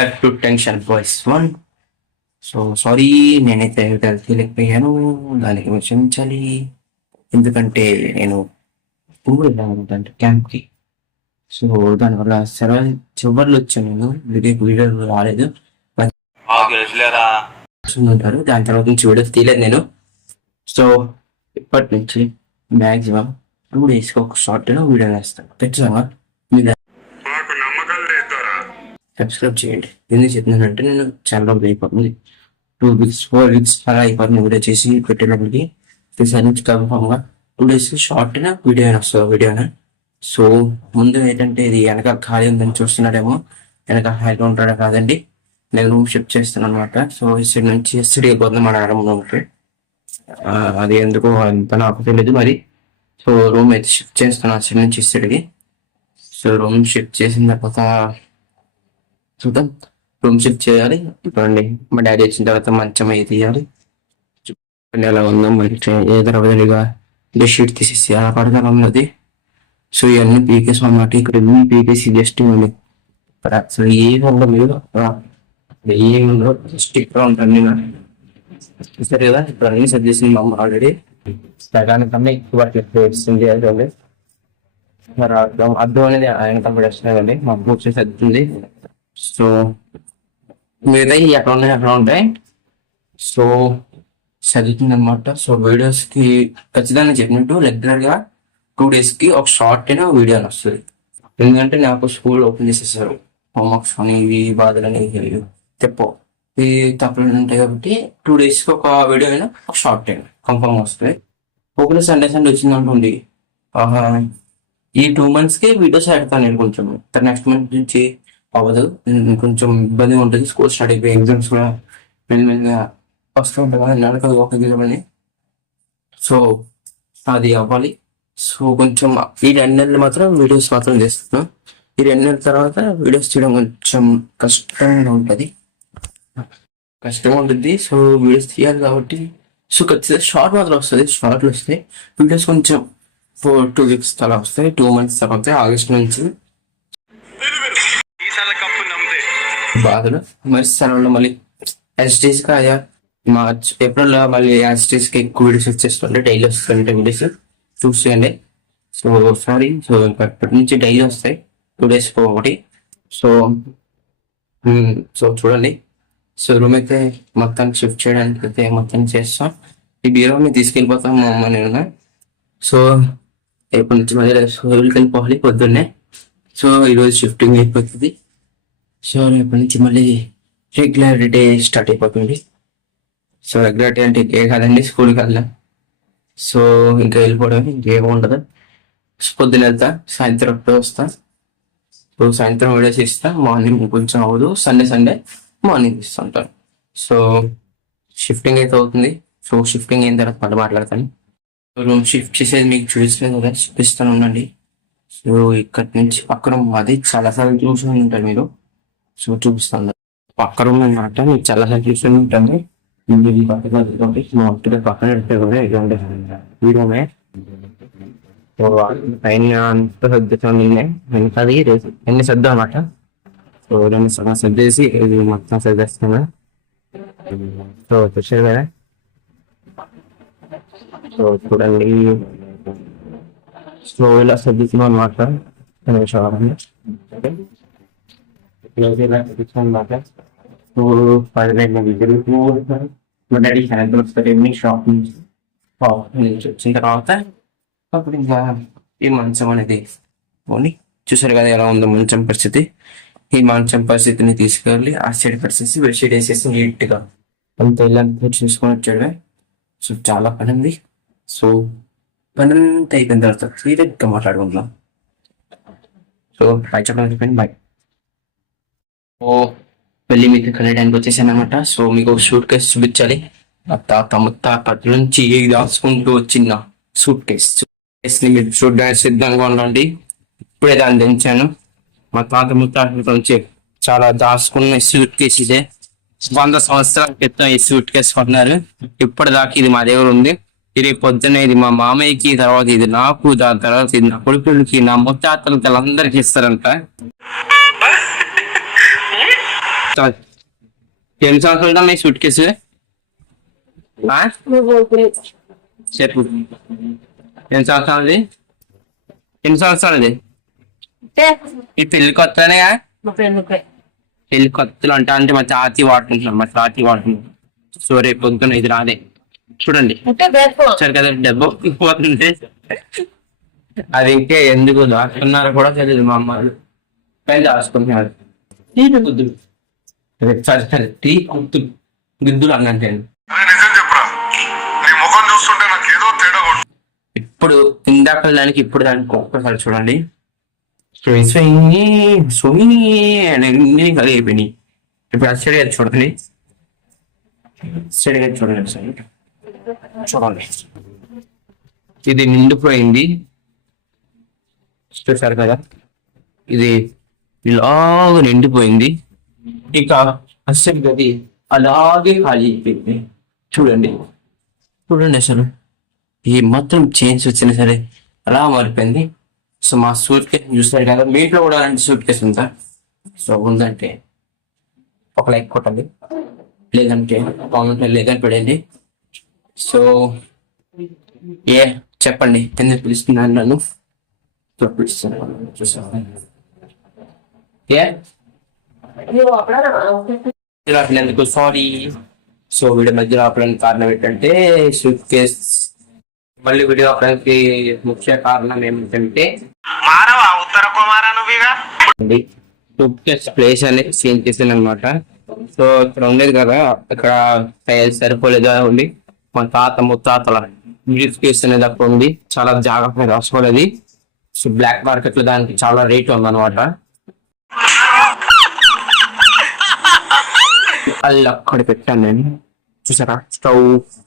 Back to tension boys one so sorry నేనైతే తెలియకపోయాను. దానికి క్షమించాలి. ఎందుకంటే నేను పువ్వు వెళ్ళాను క్యాంప్కి. సో దానివల్ల సర్వ చివర్లు వచ్చాను నేను. వీడియో వీడియో రాలేదు. ఉంటారు దాని తర్వాత నుంచి వీడియోస్ తీయలేదు నేను. సో ఇప్పటి నుంచి మ్యాక్సిమం టూ డేస్కి ఒక షార్ట్ వీడియో వేస్తాను. ఖచ్చితంగా మీరు మాకు నమ్మకం లేదురా సబ్స్క్రైబ్ చేయండి. ఎందుకు చెప్తున్నానంటే నేను చాలా రోజులు అయిపోతుంది. టూ వీక్స్ ఫోర్ వీక్స్ అలా అయిపోతుంది వీడియో చేసి పెట్టేటప్పటికి. ఈసారి నుంచి కన్ఫామ్గా టూ డేస్ షార్ట్ వీడియో అయినా వస్తుంది వీడియోనా సో ముందు ఏంటంటే ఇది వెనక ఖాళీ ఉందని చూస్తున్నాడేమో. వెనక హైలో ఉంటాడా కాదండి. నేను రూమ్ షిఫ్ట్ చేస్తాను అనమాట సో ఈ సైడ్ నుంచి ఎస్సీడీ అయిపోతుంది మన ఆడమ్ రూమ్కి అది ఎందుకో అంత నాకు తెలియదు మరి. సో రూమ్ అయితే షిఫ్ట్ చేస్తాను. ఆ సైడ్ నుంచి ఇస్తాడికి సో రూమ్ షిఫ్ట్ చేసిన తర్వాత చూద్దాం. రూమ్ షిఫ్ట్ చేయాలి. చూడండి మా డాడీ వచ్చిన తర్వాత మంచం అయి తీయాలి. చూడండి అలా ఉందాం మరి ఏదో విధంగా బెడ్షీట్ తీసేసి అలా పడతాం ఉన్నది సో ఇవన్నీ పీకేసి అన్నమాట ఇక్కడ ఎన్ని పీకేసి జస్ట్ ఉంది అసలు ఏమి ఉండదు మీరు ఏమి ఉండదు జస్ట్ ఇక్కడ ఉంటుంది చూసారు కదా? ఇప్పుడు అన్ని సెట్ చేసింది మా అమ్మ ఆల్రెడీ సగానికన్నా ఎక్కువ అట్లా వేస్తుంది అర్థం అర్థం అనేది ఆయన కంపెనీ మా అమ్మ వచ్చేసి సో మిగతా ఎక్కడ ఉన్నాయి అక్కడ ఉంటాయి. సో చదువుతుంది అనమాట సో వీడియోస్కి ఖచ్చితంగా చెప్పినట్టు రెగ్యులర్గా టూ డేస్కి ఒక షార్ట్ అయినా వీడియో అని వస్తుంది ఎందుకంటే నాకు స్కూల్ ఓపెన్ చేసేసారు. హోంవర్క్స్ అనేవి బాధలు అనేవి తెప్పో ఇవి తప్పులు ఉంటాయి కాబట్టి టూ డేస్కి ఒక వీడియో అయినా ఒక షార్ట్ అయినా కన్ఫర్మ్ వస్తుంది. ఒకటి సండే సండే వచ్చింది అనుకోండి. ఈ టూ మంత్స్కి వీడియోస్ పెడతాను నేను కొంచెం. నెక్స్ట్ మంత్ నుంచి అవ్వదు. కొంచెం ఇబ్బంది ఉంటుంది. స్కూల్ స్టార్ట్ అయిపోయి ఎగ్జామ్స్ కూడా మెల్లిమెల్లిగా వస్తూ ఉంటాయి కదా నడకదు ఒక ఎగ్జామ్ అని సో అది అవ్వాలి. సో కొంచెం ఈ రెండు నెలలు మాత్రం వీడియోస్ మాత్రం చేస్తున్నాను ఈ రెండు నెలల తర్వాత వీడియోస్ చేయడం కొంచెం కష్టంగా ఉంటుంది. కష్టంగా ఉంటుంది. సో వీడియోస్ తీయాలి కాబట్టి. సో ఖచ్చితంగా షార్ట్ మాత్రం వస్తుంది. షార్ట్లు వస్తాయి. వీడియోస్ కొంచెం ఫోర్ టూ వీక్స్ అలా వస్తాయి. టూ మంత్స్ తర్వాత ఆగస్ట్ నుంచి బాధలు. మరి సెలవుల్లో మళ్ళీ ఎస్టీస్ అయ్యా? మార్చ్ ఏప్రిల్లో మళ్ళీ ఎస్టీస్కి ఎక్కువ వీడియోస్ వచ్చేస్తుంటే డైలీ వస్తుంటే వీడియోస్ చూసేయండి. సో సారీ సో ఇప్పటి నుంచి డైలీ వస్తాయి. టూ డేస్ ఒకటి. సో సో చూడండి. సో రూమ్ అయితే మొత్తం షిఫ్ట్ చేయడానికి అయితే మొత్తం చేస్తాం. ఈ బీరోని తీసుకెళ్ళిపోతాం మా అమ్మ నేను సో రేపటి నుంచి మళ్ళీ స్కూల్కి వెళ్ళిపోవాలి పొద్దున్నే. సో ఈరోజు షిఫ్టింగ్ అయిపోతుంది. సో రేపటి నుంచి మళ్ళీ రెగ్యులర్ డే స్టార్ట్ అయిపోతుంది. సో రెగ్యులర్ డే అంటే ఇంకే కాదండి స్కూల్కి వెళ్ళాం సో ఇంకా వెళ్ళిపోవడం ఇంకేం ఉండదు. పొద్దున వెళ్తా సాయంత్రం అప్పుడు వస్తా. సో సాయంత్రం వీడియోస్ ఇస్తా మార్నింగ్ కొంచెం అవ్వదు. సండే సండే మార్నింగ్ ఇస్తుంటాను సో షిఫ్టింగ్ అయితే అవుతుంది. సో షిఫ్టింగ్ అయిన తర్వాత మళ్ళీ మాట్లాడతాను. రూమ్ షిఫ్ట్ చేసేది మీకు చూపిస్తాను కదా చూపిస్తాను ఉండండి. సో ఇక్కడి నుంచి పక్కన అది చాలాసార్లు చూసి ఉంటారు మీరు. సో చూపిస్తాను. పక్క రూమ్ అనమాట మీకు చాలా చూసి ఉంటుంది ఇది పక్కన ఇదిగోండి, పక్కన పెడితే కూడా ఈ రూమే. పైన అంత సర్దుతాం నేనే. వెనకది ఎన్ని సర్దు అనమాట సో రెండు సగం సర్దేసి ఇది మొత్తం సర్దేస్తాను సో చూసారు కదా? సో చూడండి. స్లో ఇలా సర్దుతున్నాం అనమాట ఇలా సో పదిహేను విజులు మా వస్తారు షాప్ నుంచి నుంచి వచ్చిన తర్వాత అప్పుడు ఇంకా ఈ మంచం అనేది పోనీ చూసారు కదా ఎలా ఉందో మంచం పరిస్థితి ఈ మంచం పరిస్థితిని తీసుకెళ్ళి ఆ సైడ్ పరిస్థితి బెడ్షీట్ వేసేసి నీట్గా అంత ఇల్లంతా చూసుకొని వచ్చాడు సో చాలా పని ఉంది సో పని అంతా అయిపోయిన తర్వాత సీరియస్గా మాట్లాడుకుంటున్నాం సో బై చెప్పడం అయిపోయింది బాయ్ ఓ పెళ్ళి మీకు కలియడానికి వచ్చేసాను అనమాట సో మీకు సూట్ కేసు చూపించాలి. మా తాత ముత్తాత నుంచి దాచుకుంటూ వచ్చిన సూట్ కేస్ సూట్ కేస్ని మీరు చూడడానికి సిద్ధంగా ఉండండి. ఇప్పుడే దాన్ని దించాను మా తాత ముత్తాత నుంచి చాలా దాచుకున్న సూట్ కేస్ ఇదే. వంద సంవత్సరాల క్రితం ఈ సూట్ కేసు కొన్నారు. ఇప్పటిదాకా ఇది మా దగ్గర ఉంది. ఇది పొద్దున్న ఇది మా మామయ్యకి తర్వాత ఇది నాకు దాని తర్వాత ఇది నా కొడుకులకి నా ముత్తాతలకి అందరికి ఇస్తారంట. చాలు. ఎన్ని సంవత్సరాలు మీ సూట్ కేసు? చెప్పు ఎన్ని సంవత్సరాలు ఎన్ని సంవత్సరాలు ఇది ఈ పెళ్ళి కొత్తనేగా పెళ్ళి కొత్తలు అంటా అంటే మా తాతి వాడుకుంటున్నాం మా తాతి వాడుకుంటున్నాం సో రేపు పొద్దున ఇది రాదే చూడండి సరే కదా డబ్బు పోతుంది అది ఇంకే ఎందుకు దాచుకున్నారో కూడా తెలియదు మా అమ్మ వాళ్ళు. కానీ దాచుకుంటున్నారు సరే సరే టీ గుద్దులు గుద్దులు. ఇప్పుడు ఇందాక దానికి ఇప్పుడు దానికి ఒక్కసారి చూడండి. స్వింగ్ స్వింగ్ స్వింగ్ అన్ని కలిగి అయిపోయినాయి. ఇప్పుడు అచ్చడి గారు చూడండి. అచ్చడి గారు చూడండి ఒకసారి. చూడండి. ఇది నిండిపోయింది. చూసారు కదా? ఇది ఇలాగ నిండిపోయింది. ఇక అస్సలు గది అలాగే ఖాళీ అయిపోయింది. చూడండి. చూడండి అసలు. ఈ మాత్రం చేంజ్ వచ్చినా సరే అలా మారిపోయింది. సో మా సూట్ కేసు చూస్తారు కదా మీ ఇంట్లో కూడా అలాంటి సూట్ కేసు ఉందా? సో ఉందంటే ఒక లైక్ కొట్టండి. లేదంటే కామెంట్ లేదని పడండి సో ఏ చెప్పండి. ఎందుకు పిలుస్తున్నాను నన్ను? పిలుస్తున్నాను చూసాను ఏ? ఇలా సారీ సో వీడి మధ్యలో ఆపడానికి కారణం ఏంటంటే సూట్ కేస్ మళ్ళీ వీడియో ఆపడానికి ముఖ్య కారణం ఏమిటంటే సూట్ కేస్ ప్లేస్ అనేది చేంజ్ చేసాను అనమాట సో ఇక్కడ ఉండేది కదా ఇక్కడ సరిపోలేదు ఉంది? మా తాత ముత్తాతల బ్రీఫ్ కేస్ అనేది అక్కడ ఉంది. చాలా జాగ్రత్తగా రాసుకోలేదు సో బ్లాక్ మార్కెట్లో దానికి చాలా రేట్ ఉందన్నమాట. అల్లు అక్కడ పెట్టాను నేను. చూసారా? స్టవ్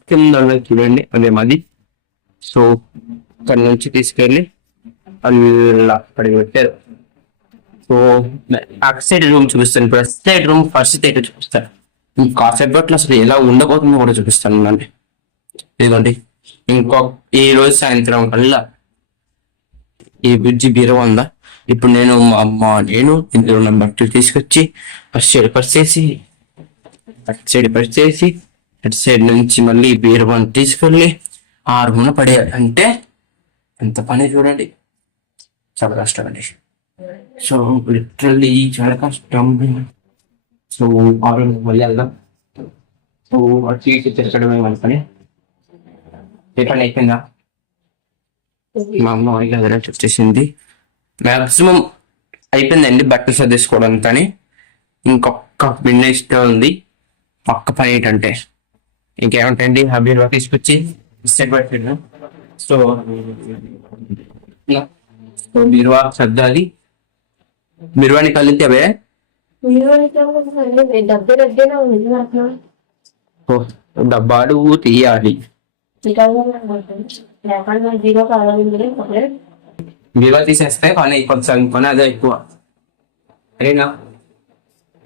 కింద ఉన్నది చూడండి అదే మాది. సో ఇక్కడ నుంచి తీసుకెళ్ళి అల్లా అక్కడికి పెట్టారు. సో అటు సైడ్ రూమ్ చూపిస్తాను. ఇప్పుడు అటు సైడ్ రూమ్ ఫస్ట్ అయితే చూపిస్తాను. కాసేపు అట్లా అసలు ఎలా ఉండబోతుందో కూడా చూపిస్తాను అండి. ఇదిగోండి. ఇంకో ఈ రోజు సాయంత్రం కల్లా ఈ బ్రిడ్జి బీరవ ఉందా? ఇప్పుడు నేను మా అమ్మ నేను ఇందులో ఉన్న బట్టలు తీసుకొచ్చి ఫస్ట్ సైడ్ చేసి అటు సైడ్ పరిచేసి అటు సైడ్ నుంచి మళ్ళీ బీరవాన్ని తీసుకెళ్ళి ఆ రూమ్లో పడేయాలి. అంటే ఎంత పని చూడండి. చాలా కష్టం అండి సో లిటరల్లీ చాలా కష్టం. సో ఆ రూమ్ మళ్ళీ వెళ్దాం. సో అటు ఇటు తిరగడమే మన పని? రిటర్న్ అయిపోయిందా? మా అమ్మ వాళ్ళకి అదే వచ్చేసింది. మ్యాక్సిమం అయిపోయిందండి బట్టలు సర్దేసుకోవడానికి కానీ ఇంకొక బిన్న ఇష్టం ఉంది. పక్క పని ఏంటంటే ఇంకేమంటండి అభ్యర్ తీసుకొచ్చి సెట్ పెట్టాను సో సో బీరువా సర్దాలి బీరువాని కలిగితే అవే? డబ్బు డబ్బాలు తీయాలి. లేకుండా బీరువా తీసేస్తే కానీ కొంచెం పని అదే ఎక్కువ. అరేనా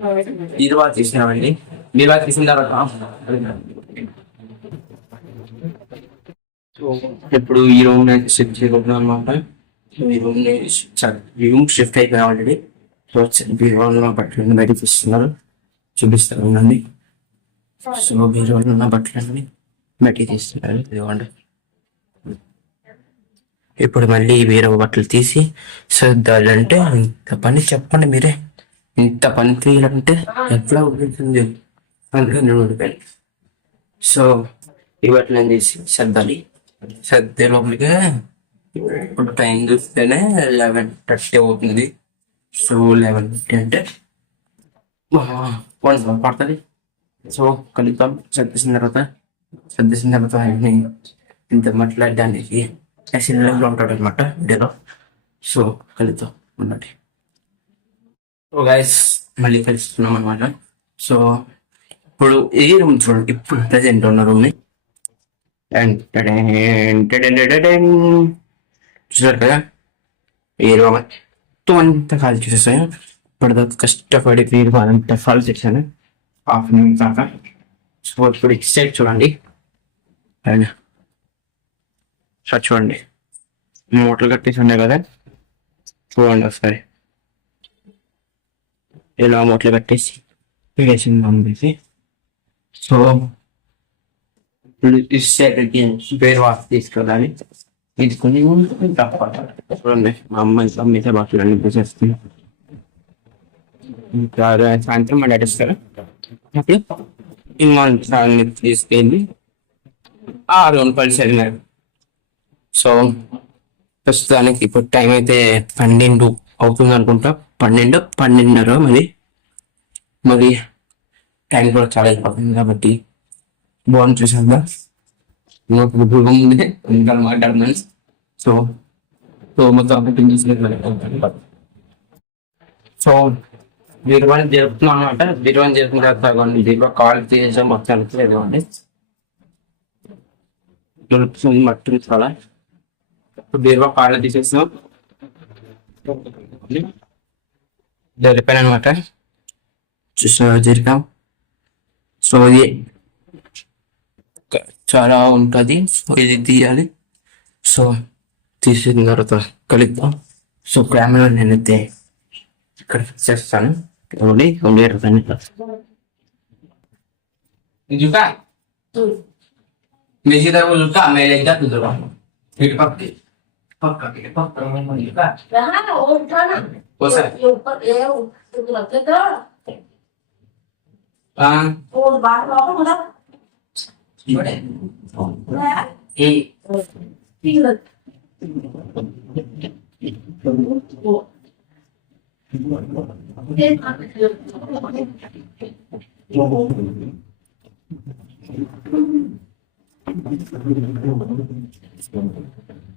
బీరువా తీసినామండి బాగా తీసిన తర్వాత సో ఇప్పుడు ఈ రూమ్ షిఫ్ట్ చేయబోతున్నాం అనమాట ఈ రూమ్ ఈ రూమ్ షిఫ్ట్ అయిపోయినా ఆల్రెడీ సో బట్టలు బయట తీస్తున్నారు. చూపిస్తారు ఉండండి. సో బీరువాలో ఉన్న బట్టలన్నీ బయట తీస్తున్నారు. ఇదిగోండి. ఇప్పుడు మళ్ళీ వేరే బట్టలు తీసి సర్దాలంటే ఇంత పని చెప్పండి మీరే. ఇంత పని తీయాలంటే ఎట్లా ఉంటుంది అందుకని నేను ఉండిపోయాను సో ఈ నేను చేసి సర్దాలి. సర్దే లోపలిగా ఇప్పుడు టైం చూస్తేనే లెవెన్ థర్టీ అవుతుంది. సో లెవెన్ థర్టీ అంటే వన్ అవర్ పడుతుంది. సో కలుద్దాం. సర్దేసిన తర్వాత సర్దేసిన తర్వాత ఆయన్ని ఇంత మాట్లాడడానికి ఉంటాడు అనమాట వీడియోలో. సో కలుద్దాం. ఉన్నట్టు సో గైస్ మళ్ళీ కలుస్తున్నాం అనమాట సో ఇప్పుడు ఏ రూమ్ చూడండి. ఇప్పుడు ప్రజెంట్ ఉన్న రూమ్ని. చూసారు కదా? ఈ రూమ్ మొత్తం అంతా ఖాళీ చేసేసాను. ఇప్పటిదాకా కష్టపడి వీరు అంతా ఖాళీ చేశాను. హాఫ్ దాకా సో ఇప్పుడు ఇటు సైడ్ చూడండి. అండ్ సార్ చూడండి. మూటలు కట్టేసి ఉన్నాయి కదా? చూడండి ఒకసారి. ఇలా మూటలు పెట్టేసి వేసింది పంపించి సో ఇప్పుడు ఇటు సైడ్ వేరు వాసు తప్ప. చూడండి మా అమ్మ ఇంకా మిగతా బాక్సులు అన్ని పూసేస్తుంది ఇంకా సాయంత్రం మా డాడీ ఇస్తారు అప్పుడు ఇమ్మాన్ తీసుకెళ్ళి ఆ ఆరు రూపాయలు వెళ్ళినారు సో ప్రస్తుతానికి ఇప్పుడు టైం అయితే పన్నెండు అవుతుంది అనుకుంటా. పన్నెండు పన్నెండున్నర మరి. మరి టైం కూడా చాలా అయిపోతుంది కాబట్టి బాగుంది చూసాగా మాకు దూరం ఉంది. ఇంకా మాట్లాడుతున్నాను సో సో మొత్తం సో దీర్వాణి జరుపుతున్నాం అనమాట దీర్వాణి జరుపుకున్న తర్వాత కొన్ని దీర్వ కాల్ చేసాం మొత్తం లేదు అండి దొరుకుతుంది మట్టి చాలా ఇప్పుడు కాళ్ళు తీసేసాం dari Penang Madang Justru jadi kau, Selamat di Cara on tadi Jadi dia li So Di sini ngerti Kali itu So kami lah nanti deh Kerja sana. Kalau ini Kamu lihat Ini juga Ini juga Ini juga Ini itu juga Ini juga Pagkakita pa, parang may mali ka. Ah, oo, ka na. What's that? Yung pag-iaw, tulad ka ka. Ah? Oo, ba? Ako mo na. Hindi. Eh. Pilot. Thank you.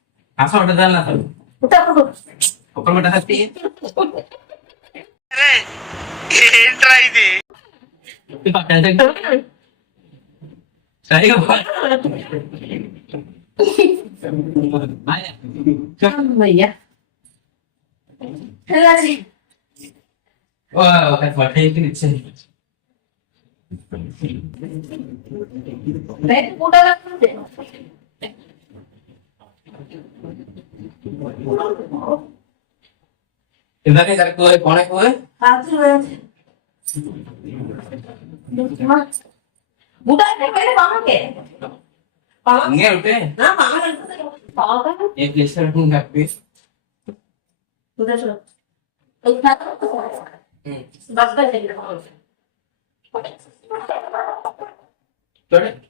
అసలు ఉండదాన్ని అసలు. కుక్కలు పట్టేసరికి ఏంట్రా ఇది? సరిగా ఇచ్చేది आया भैया hello जी वाह काय वाटते की नीचे मैं पूरा रख दे इधर के जरा कोई कौन है कोई आज बूटा है पहले वहां के वहां ये उठे ना वहां पाओ का एक लेसर रखूंगा पे उधर चलो उठा बस कर ले थोड़े या इतना सिया इधर कर हाँ छोड़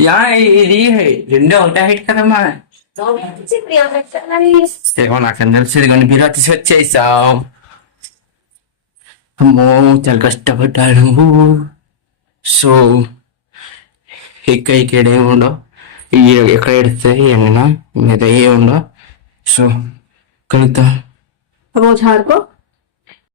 यहाँ రెండో హెడ్ కదమ్మా ఏమో నాకు తెలిసింది కొన్ని మీరు తీసి వచ్చేసావు అమ్మో చాలా కష్టపడ్డాను సో ఇక్కడ ఇక్కడ ఏముండో ఎక్కడ ఎడితే ఏమైనా మీద ఏముండో సో కలుద్దాం